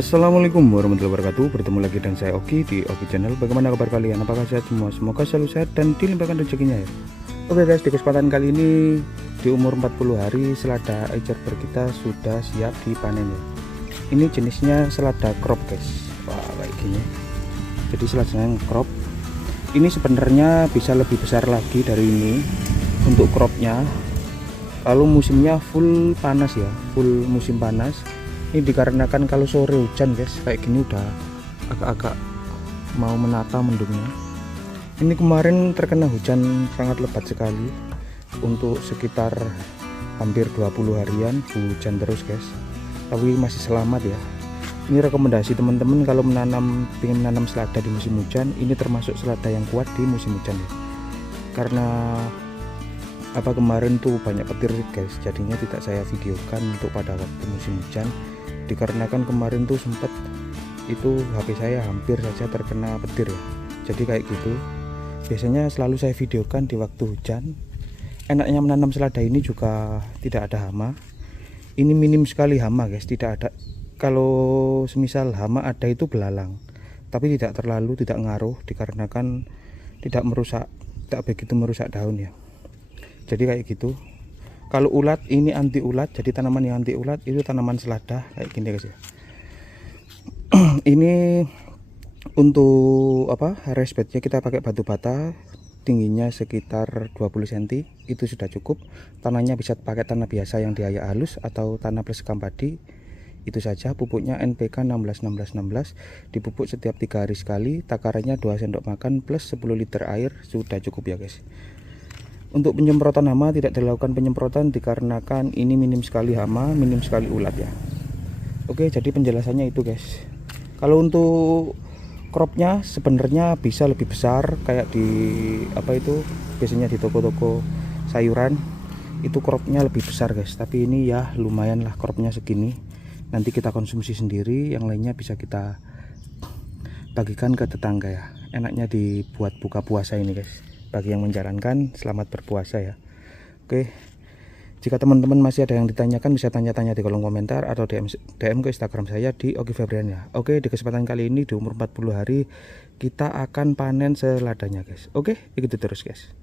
Assalamualaikum warahmatullahi wabarakatuh. Bertemu lagi dengan saya Oki di Oki Channel. Bagaimana kabar kalian? Apakah sehat semua? Semoga selalu sehat dan dilimpahkan rezekinya ya. Oke guys, di kesempatan kali ini di umur 40 hari selada icerberg kita sudah siap dipanen ya. Ini jenisnya selada crop guys. Wah, kayak gini. Jadi seladanya crop. Ini sebenarnya bisa lebih besar lagi dari ini untuk cropnya. Kalau musimnya full panas ya, full musim panas. Ini dikarenakan kalau sore hujan guys, kayak gini udah agak-agak mau menata mendungnya. Ini kemarin terkena hujan sangat lebat sekali untuk sekitar hampir 20 harian hujan terus guys, tapi masih selamat ya. Ini rekomendasi teman-teman kalau ingin menanam selada di musim hujan, ini termasuk selada yang kuat di musim hujan ya. Karena kemarin tuh banyak petir guys, jadinya tidak saya videokan untuk pada waktu musim hujan, dikarenakan kemarin tuh sempet itu HP saya hampir saja terkena petir ya. Jadi kayak gitu, biasanya selalu saya videokan di waktu hujan. Enaknya menanam selada ini juga tidak ada hama. Ini minim sekali hama guys, tidak ada. Kalau semisal hama ada itu belalang, tapi tidak terlalu, tidak ngaruh, dikarenakan tidak begitu merusak daun ya. Jadi kayak gitu. Kalau ulat, ini anti ulat, jadi tanaman yang anti ulat itu tanaman selada kayak gini guys ya. Ini untuk raised bednya kita pakai batubata, tingginya sekitar 20 cm, itu sudah cukup. Tanahnya bisa pakai tanah biasa yang diayak halus atau tanah plus sekam padi. Itu saja. Pupuknya NPK 16 dipupuk setiap 3 hari sekali. Takarannya 2 sendok makan plus 10 liter air, sudah cukup ya guys. Untuk penyemprotan hama tidak dilakukan penyemprotan dikarenakan ini minim sekali hama, minim sekali ulat ya. Oke, jadi penjelasannya itu guys. Kalau untuk cropnya sebenarnya bisa lebih besar, kayak di biasanya di toko-toko sayuran itu cropnya lebih besar guys. Tapi ini ya lumayan lah, cropnya segini. Nanti kita konsumsi sendiri, yang lainnya bisa kita bagikan ke tetangga ya. Enaknya dibuat buka puasa ini guys. Bagi yang menjalankan, selamat berpuasa ya. Oke, jika teman-teman masih ada yang ditanyakan, bisa tanya-tanya di kolom komentar atau DM ke Instagram saya di Oki Febrian ya. Oke, di kesempatan kali ini di umur 40 hari kita akan panen seladanya guys. Oke, begitu terus guys.